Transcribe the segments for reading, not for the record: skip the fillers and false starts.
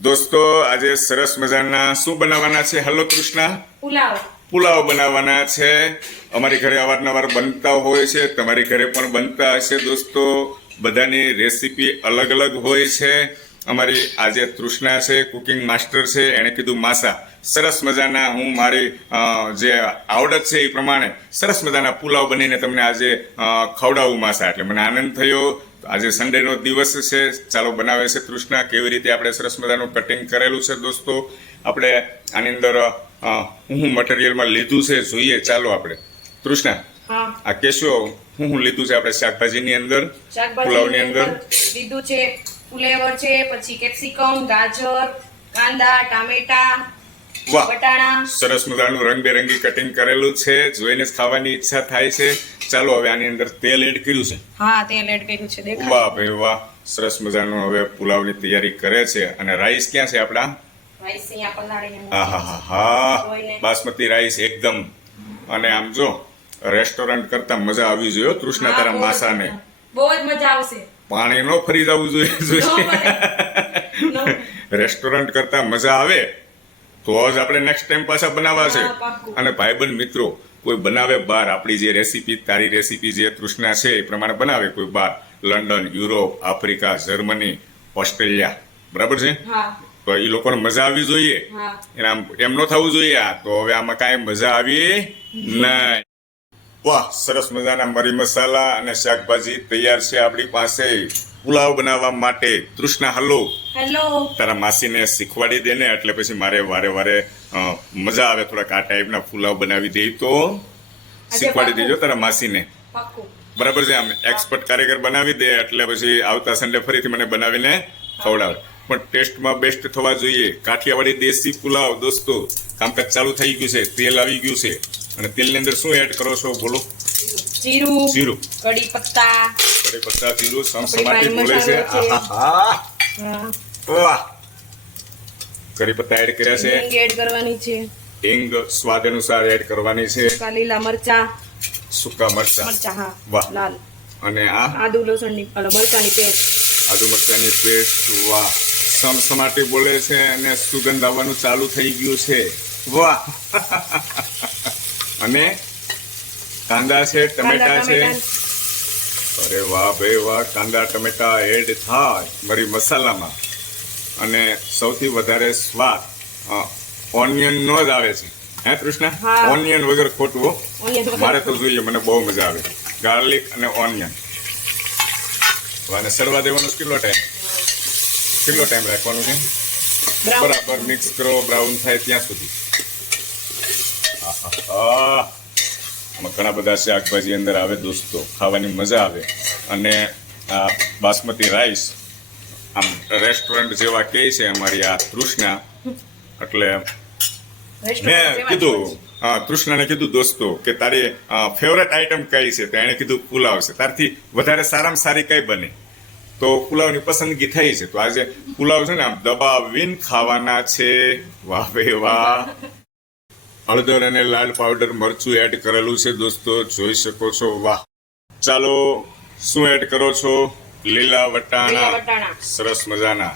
દોસ્તો આજે સરસ મજાના શું બનાવવાના છે? હલો કૃષ્ણા, પુલાવ બનાવવાના છે. અમારી ઘરે અવારનવાર બનતા હોય છે, તમારી ઘરે પણ બનતા હશે. દોસ્તો બધાની રેસીપી અલગ અલગ હોય છે. અમારી આજે તૃષ્ણા છે, કુકિંગ માસ્ટર છે. એણે કીધું માસા સરસ મજાના હું મારી જે આવડત છે એ પ્રમાણે સરસ મજાના પુલાવ બનીને તમને આજે ખવડાવું માસા. એટલે મને આનંદ થયો. આજે સન્ડેનો દિવસ છે, ચાલો બનાવે છે તૃષ્ણા. કેવી રીતે આપણે સરસ મજાનું કટિંગ કરેલું છે દોસ્તો. આપણે આની અંદર હું મટીરિયલમાં લીધું છે જોઈએ. ચાલો આપણે તૃષ્ણા આ કેશો હું લીધું છે આપણે શાકભાજીની અંદર, પુલાવની અંદર લીધું છે ફુલેવર છે, પછી કેપ્સિકમ, ગાજર, કાંદા, ટામેટા, વટાણા. સરસ મજાનું રંગબેરંગી કટિંગ કરેલું છે, જોઈને જ ખાવાની ઈચ્છા થાય છે. ચાલો હવે આની અંદર તેલ એડ કર્યું છે. હા, તેલ એડ કર્યું છે. દેખાય? વાહ ભાઈ વાહ, સરસ મજાનું હવે પુલાવની તૈયારી કરે છે. અને રાઈસ ક્યાં છે આપડા? રાઈસ અહીંયા પલાળીને હા, બાસમતી રાઈસ એકદમ. અને આમ જો રેસ્ટોરન્ટ કરતા મજા આવી જોઈએ તૃષ્ણા તારા માસાને. બહુ જ મજા આવશે. પાણી નો ફરી જવું જોઈએ. રેસ્ટોરન્ટ કરતા મજા આવે તો જ આપણે નેક્સ્ટ ટાઈમ પાછા બનાવવા છે. અને ભાઈબંધ મિત્રો કોઈ બનાવે બહાર આપણી જે રેસીપી, તારી રેસીપી જે તૃષ્ણા છે એ પ્રમાણે બનાવે કોઈ બહાર, London, Europe, Africa, Germany, Australia, બરાબર છે? તો એ લોકોને મજા આવવી જોઈએ. એમ ન થવું જોઈએ. તો હવે આમાં કાંઈ મજા આવી નહીં. વાહ, સરસ મજાના મરી મસાલા અને શાકભાજી તૈયાર છે આપણી પાસે પુલાવ બનાવવા માટે. તૃષ્ણા હલો. તારા માસીને શીખવાડી દે ને, એટલે પછી મારે વારે વારે મજા આવે. થોડાક આ ટાઈપના પુલાવ બનાવી દે તો શીખવાડી દેજો તારા માસીને. બરાબર છે? આમ એક્સપર્ટ કારીગર બનાવી દે એટલે પછી આવતા સન્ડે ફરીથી મને બનાવીને ખવડાવે. પણ ટેસ્ટમાં બેસ્ટ થવા જોઈએ. કાઠિયાવાડી દેશી પુલાવ. દોસ્તો કામકાજ ચાલુ થઈ ગયું છે, તેલ આવી ગયું છે. અને તેલની અંદર શું એડ કરો છો બોલો? જીરું, કડી પત્તા, જીરું સમસમાટી બોલે છે. વાહ, કડી પત્તા એડ કર્યા છે. હિંગ એડ કરવાની છે. હિંગ સ્વાદ અનુસાર એડ કરવાની છે. લીલા મરચા, સૂકા મરચા. હા, વાહ. લાલ. અને આ આદુ લસણની મરચાની પેસ્ટ. આદુ મરચાની પેસ્ટ. વાહ, સમસમાટી બોલે છે અને સુગંધ આવવાનું ચાલુ થઈ ગયું છે. વાહ. અને કાંદા છે, ટમેટા છે. અરે વાહ ભાઈ વાહ, કાંદા ટમેટા એડ થાય મરી મસાલામાં. અને સૌથી વધારે સ્વાદ ઓનિયન નો જ આવે છે. હે કૃષ્ણા? ઓનિયન વગર ખોટું મારે તો જોઈએ, મને બહુ મજા આવે. ગાર્લિક અને ઓનિયન. અને સડવા દેવાનો કેટલો ટાઈમ રાખવાનો છે? બરાબર મિક્સ કરો, બ્રાઉન થાય ત્યાં સુધી. આમાં ઘણા બધા શાકભાજી અંદર આવે દોસ્તો, ખાવાની મજા આવે. અને આ બાસમતી રાઈસ આમ રેસ્ટોરન્ટ જેવા કહે છે અમારી આ તૃષ્ણા. એટલે મેં કીધું તૃષ્ણાને કીધું દોસ્તો કે તારી ફેવરેટ આઈટમ કઈ છે? તો એણે કીધું પુલાવ છે. તારથી વધારે સારામાં સારી કઈ બને? તો પુલાવની પસંદગી થઈ છે. તો આજે પુલાવ છે ને આમ દબાવીને ખાવાના છે. વાહ ભાઈ વાહ. હળદર અને લાલ પાવડર મરચું એડ કરેલું છે દોસ્તો, જોઈ શકો છો. વાહ. ચાલો શું એડ કરો છો? લીલા વટાણા. સરસ મજાના.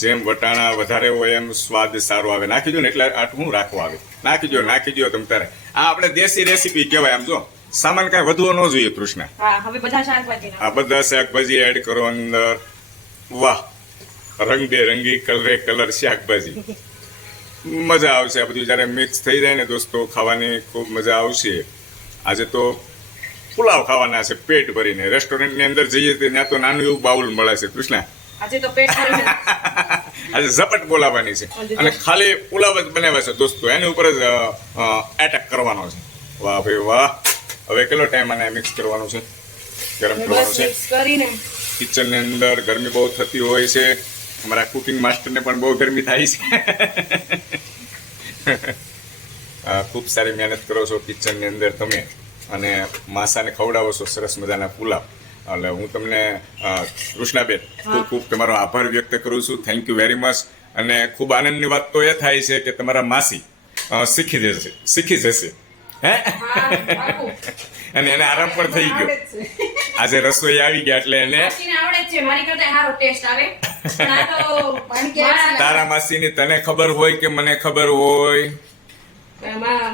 જેમ વટાણા વધારે હોય એમ સ્વાદ સારો આવે. નાખી દો ને એટલે આટલું રાખવા આવે. નાખી દો તમ તારે. આ આપણે દેશી રેસીપી કહેવાય. આમ જો સામાન કાંઈ વધવો ન જોઈએ તૃષ્ણા. આ બધા શાકભાજી એડ કરો અંદર. વાહ, રંગબેરંગી કલર શાકભાજી. મજા આવશે. આ બધું જયારે મિક્સ થઈ જાય ને દોસ્તો, ખાવાની ખૂબ મજા આવશે. આજે તો પુલાવ ખાવાના છે પેટ ભરીને. રેસ્ટોરન્ટની અંદર જઈએ તો ત્યાં તો નાનું એવું બાઉલ મળે છે કૃષ્ણા. આજે તો પેટ ભરીને આજે ઝપટ બોલાવવાની છે. અને ખાલી પુલાવ જ બનાવ્યા છે દોસ્તો, એની ઉપર જ એટેક કરવાનો છે. વાહ ભાઈ વાહ. હવે કેટલો ટાઈમ આને મિક્સ કરવાનું છે? ગરમ કરવાનું છે. કિચનની અંદર ગરમી બહુ થતી હોય છે. અમારા કુકિંગ માસ્ટરને પણ બહુ ગરમી થાય છે. ખૂબ સારી મહેનત કરો છો કિચનની અંદર તમે. અને માસાને ખવડાવો છો સરસ મજાના પુલાવ. એટલે હું તમને કૃષ્ણાબેન ખૂબ તમારો આભાર વ્યક્ત કરું છું. Thank you very much. અને ખૂબ આનંદની વાત તો એ થાય છે કે તમારા માસી શીખી જશે. હે? અને એને આરામ પણ થઈ ગયો. આજે રસોઈ આવી ગયા એટલે એને માસીને આવડે જ છે મારી કરતા સારો ટેસ્ટ આવે પણ આ તો તારા માસીની તને ખબર હોય કે મને ખબર હોય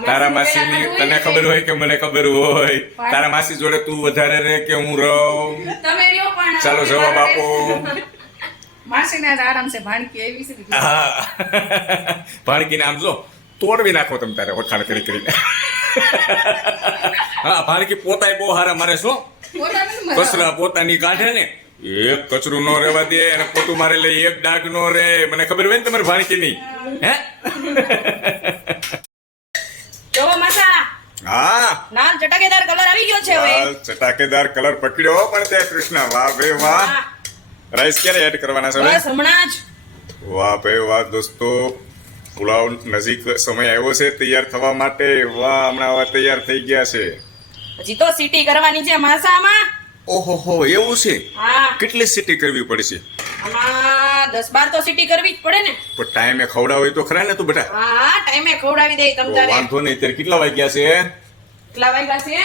તારા માસીની તને ખબર હોય કે મને ખબર હોય તારા માસી જોડે તું વધારે રહે કે હું રહું તમે રહ્યો પણ ચાલો જવાબ આપો માસીના આરામ છે ભાણકી એવી છે બીજું. હા ભાણકીને આમ જો તોડવી નાખો તમે તારે વખાણ કરી કરીને હા ભાણકી પોતાય બહુ હારા મારે શું પોતાને જ મજા કચરા પોતાની કાઢે ને એક કચરું નો રહેવા દે અને પોતું મારે લઈ એક ડાઘ નો રે મને ખબર હોય ને તમારી ભાણકીની હે જોવો માસા હા લાલ ચટાકેદાર કલર આવી ગયો છે હવે લાલ ચટાકેદાર કલર પકડ્યો પણ તે કૃષ્ણ વાહ ભાઈ વાહ હા, રાઈસ ક્યારે એડ કરવાના છે હવે? બસ હમણાં જ વાહ ભાઈ વાહ દોસ્તો પુલાવ નજીક સમય આવ્યો છે તૈયાર થવા માટે વાહ હમણાં હવે તૈયાર થઈ ગયા છે હજી તો સીટી કરવાની છે માસામાં ઓહો હો એવું છે હા કેટલી સીટી કરવી પડશે આમાં 10-12 તો સીટી કરવી જ પડે ને પણ ટાઈમે ખવડાવે તો ખરા ને તું બેટા હા ટાઈમે ખવડાવી દે તમ તો તારે વાંધો નહીં અત્યારે કેટલા વાગ્યા છે કેટલા વાગ્યા છે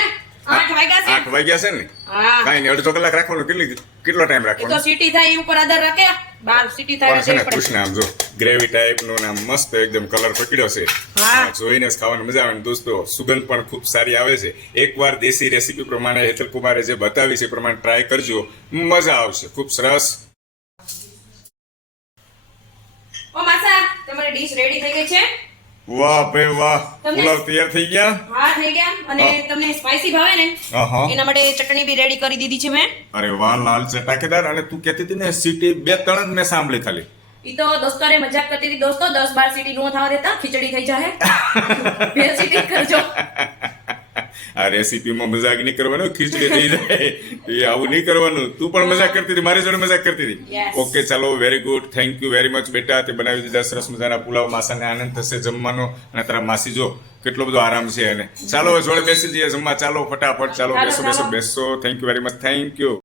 8 વાગ્યા છે 8 વાગ્યા છે ને હા કાંઈ નહીં અડધો કલાક રાખવાનો કેટલો ટાઈમ એ તો રાખવાનો સીટી થાય એ ઉપર આધાર રાખે 12 સીટી થાય પણ છે ને એટલે પડે. કૃષ્ણ આમ જો ગ્રેવી ટાઈપ નો ને આમ મસ્ત એકદમ કલર પકડ્યો છે હા. જોઈને જ ખાવાની મજા આવે ને દોસ્તો સુગંધ પણ ખૂબ સારી આવે છે એકવાર દેશી રેસીપી પ્રમાણે હેતલ કુમારે જે બતાવી છે એ પ્રમાણે ટ્રાય કરજો મજા આવશે ખૂબ સરસ ઓ માસા તમારી ડીશ રેડી થઈ ગઈ છે વાહ ભાઈ વાહ તમને- પુલાવ તૈયાર થઈ ગયા હા થઈ ગયા અને તમને સ્પાઈસી ભાવે ને આહા. એના માટે ચટણી બી રેડી કરી દીધી છે મેં અરે વાહ લાલ ચટાકેદાર અને તું કહેતી હતી ને સીટી 2-3 જ મેં સાંભળી ખાલી ઈ તો દોસ્તોને મજાક કરતી હતી દોસ્તો 10-12 સીટી નો થવા દેતા ખીચડી થઈ જાય 2 સીટી કરજો આ રેસીપીમાં મજાક નહીં કરવાનો ખીચડી થઈ જાય એ આવું નહીં કરવાનું તું પણ મજાક કરતી હતી મારી જોડે મજાક કરતી હતી Yes. ઓકે ચાલો very good thank you very much બેટા તે બનાવી દીધા સરસ મજાના પુલાવ માસાને આનંદ થશે જમવાનો અને તારા માસી જો કેટલો બધો આરામ છે એને ચાલો હવે જોડે બેસી જઈએ જમવા ચાલો ફટાફટ ચાલો ચાલો, બેસો બેસો ચાલો. બેસો thank you very much thank you